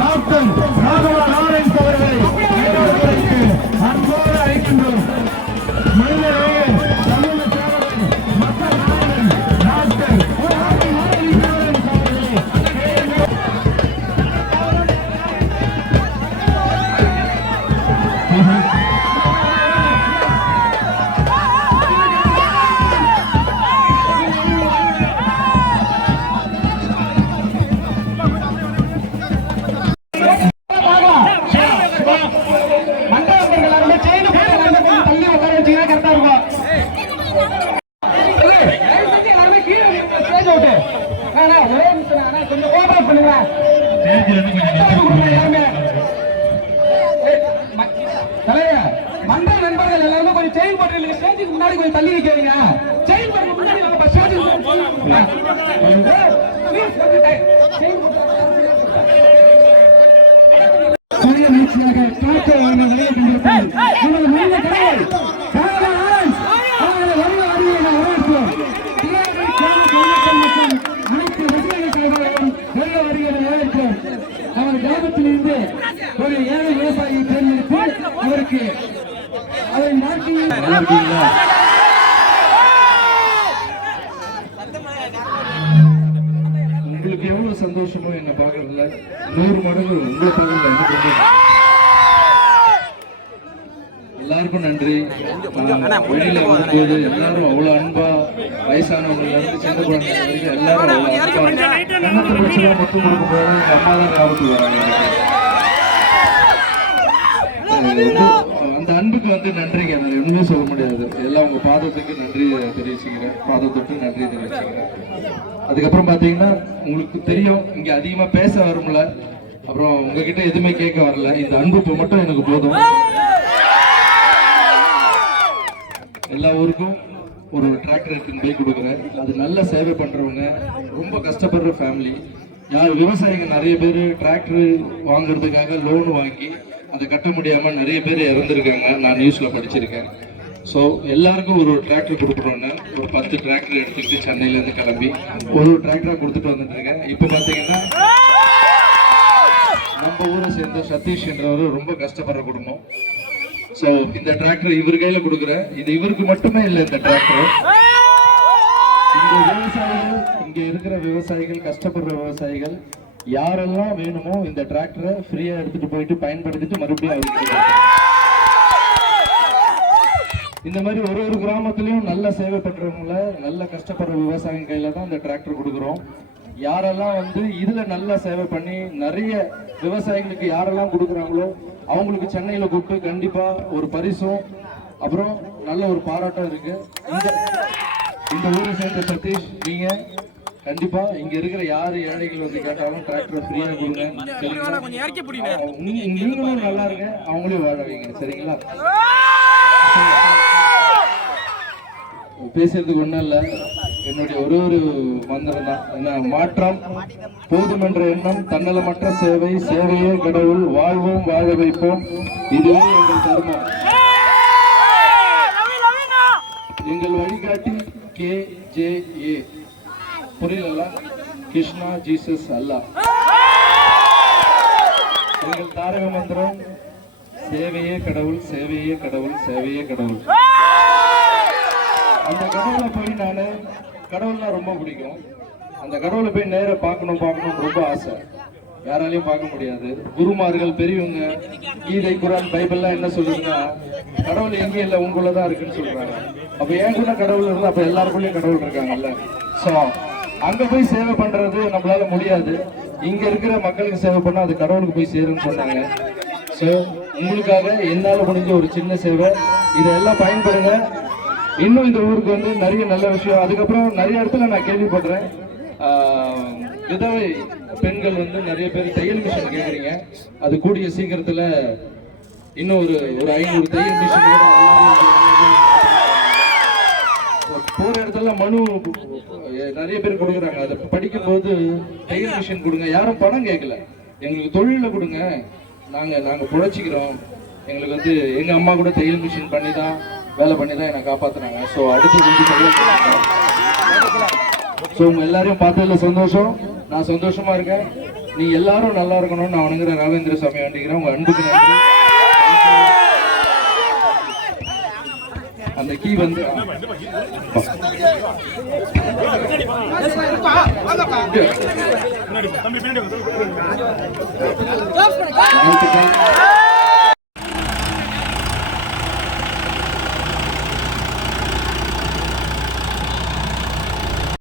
நாட்டம் அண்ணா ஒரே நண்பர்கள் எல்லாருமே செயின் போட்டு ஸ்டேஜுக்கு முன்னாடி கொஞ்சம் தள்ளி வைக்கிறீங்க செயின் போட்டு முன்னாடி நம்ம உங்களுக்கு எவ்வளவு சந்தோஷமோ என்ன பாக்குறதுல நூறு மடங்கு உங்களை எனக்கு ரொம்ப எல்லாருக்கும் நன்றி. நான் வெளியில வரும்போது எல்லாரும் அவ்வளவு அன்பா வயசானவங்கல இருந்து சின்ன குழந்தைங்க வரைக்கும் எல்லாரும் அவ்வளவு அன்பா கண்ணத்தை முத்து கொடுக்கும்போது எங்க அம்மா தான் ஞாபகத்துக்கு வராங்க. அன்புக்கு வந்து நன்றிங்க. நான் ஒண்ணுமே சொல்ல முடியாது. எல்லாம் உங்க பாதத்துக்கு நன்றி தெரிவிச்சுக்கிறேன். பாதத்தொட்டு நன்றி தெரிவிச்சுக்கிறேன். அதுக்கப்புறம் பாத்தீங்கன்னா உங்களுக்கு தெரியும் இங்க அதிகமா பேச வரும்ல. அப்புறம் உங்ககிட்ட எதுவுமே கேட்க வரல. இந்த அன்பு இப்போ மட்டும் எனக்கு போதும். எல்லா ஊருக்கும் ஒரு டிராக்டர் எடுத்துன்னு போய் கொடுக்குறேன். அது நல்ல சேவை பண்றவங்க ரொம்ப கஷ்டப்படுற ஃபேமிலி யார் விவசாயிங்க நிறைய பேர் டிராக்டர் வாங்குறதுக்காக லோன் வாங்கி அதை கட்ட முடியாம நிறைய பேர் இறந்துருக்காங்க. நான் நியூஸ்ல படிச்சிருக்கேன். ஸோ எல்லாருக்கும் ஒரு டிராக்டர் கொடுக்குறோன்னு ஒரு பத்து டிராக்டர் எடுத்துக்கிட்டு சென்னையிலேருந்து கிளம்பி ஒரு ஒரு டிராக்டராக கொடுத்துட்டு வந்துட்டு இருக்கேன். இப்போ பார்த்தீங்கன்னா நம்ம ஊரை சேர்ந்த சதீஷ் என்றவர் ரொம்ப கஷ்டப்படுற குடும்பம். ஸோ இந்த டிராக்டர் இவர் கையில் கொடுக்குறேன். இது இவருக்கு மட்டுமே இல்லை இந்த டிராக்டர் இங்கே விவசாயிகள் இங்கே இருக்கிற விவசாயிகள் கஷ்டப்படுற விவசாயிகள் யாரெல்லாம் வேணுமோ இந்த டிராக்டரை ஃப்ரீயா எடுத்துட்டு போயிட்டு பயன்படுத்திட்டு மறுபடியும் அவருக்கு இந்த மாதிரி ஒரு ஒரு கிராமத்துலயும் நல்ல சேவை பண்றவங்கள நல்ல கஷ்டப்படுற விவசாயிங்க கையில தான் இந்த டிராக்டர் கொடுக்குறோம். யாரெல்லாம் வந்து இதுல நல்லா சேவை பண்ணி நிறைய விவசாயிகளுக்கு யாரெல்லாம் கொடுக்குறாங்களோ அவங்களுக்கு சென்னையில கூப்பிட்டு கண்டிப்பா ஒரு பரிசும் அப்புறம் நல்ல ஒரு பாராட்டம் இருக்கு. இந்த இந்த ஊரை சேர்ந்த சதீஷ் நீங்க கண்டிப்பா இங்க இருக்கிற யாரு ஏழைகள் வந்து கேட்டாலும் டிராக்டர் ஃப்ரீயா கொடுங்க. நீங்களும் நல்லா இருங்க அவங்களையும் வாழ வைங்க சரிங்களா? பேசுறதுக்கு ஒண்ணும் இல்ல. என்னுடைய ஒரு ஒரு மந்திரம் தான். என்ன மாற்றம் போதும் என்ற எண்ணம் தன்னலமற்ற சேவை சேவையே கடவுள் வாழ்வோம் வாழ வைப்போம். இதுவே எங்கள் தர்மம். எங்கள் வழிகாட்டி கே ஜே ஏ. புரியல கிருஷ்ணா ஜீசஸ் அல்லா. எங்கள் தாரக மந்திரம் சேவையே கடவுள் சேவையே கடவுள் சேவையே கடவுள். அந்த கடவுளை போய் நான் கடவுள்னா ரொம்ப பிடிக்கும். அந்த கடவுளை போய் நேராக பார்க்கணும் பார்க்கணும் ரொம்ப ஆசை. யாராலையும் பார்க்க முடியாது. குருமார்கள் பெரியவங்க கீதை குரான் பைபிள்லாம் என்ன சொல்லுதுன்னா கடவுள் எங்கேயும் இல்லை உங்களை தான் இருக்குன்னு சொல்றாங்க. அப்போ ஏன் கூட கடவுள் இருந்தால் அப்போ எல்லாருக்குள்ளேயும் கடவுள் இருக்காங்கல்ல. ஸோ அங்க போய் சேவை பண்றது நம்மளால முடியாது. இங்க இருக்கிற மக்களுக்கு சேவை பண்ணா அது கடவுளுக்கு போய் சேருன்னு சொன்னாங்க. ஸோ உங்களுக்காக என்னால் முடிஞ்ச ஒரு சின்ன சேவை. இதெல்லாம் பயன்படுங்க. இன்னும் இந்த ஊருக்கு வந்து நிறைய நல்ல விஷயம். அதுக்கப்புறம் நிறைய இடத்துல நான் கேள்விப்படுறேன். விதவை பெண்கள் வந்து நிறைய பேர் தையல் மிஷின் கேட்குறீங்க அது கூடிய சீக்கிரத்தில் இன்னும் ஒரு ஒரு ஐநூறு தையல் மிஷின் போற இடத்துல மனு நிறைய பேர் கொடுக்குறாங்க. அதை படிக்கும்போது தையல் மிஷின் கொடுங்க. யாரும் பணம் கேட்கல. எங்களுக்கு தொழில கொடுங்க. நாங்க நாங்க புழைச்சிக்கிறோம். எங்களுக்கு வந்து எங்க அம்மா கூட தையல் மிஷின் பண்ணி தான் வேலை பண்ணி தான் என்னை காப்பாத்துனாங்க. ஸோ அடுத்து கொஞ்சம் ஸோ உங்க எல்லாரையும் பார்த்ததுல சந்தோஷம். நான் சந்தோஷமா இருக்கேன். நீ எல்லாரும் நல்லா இருக்கணும்னு நான் வணங்குற ராகவேந்திர சாமி வேண்டிக்கிறேன். உங்க அன்புக்கு நன்றி. அந்த கீ வந்து வாழ்த்துக்கள்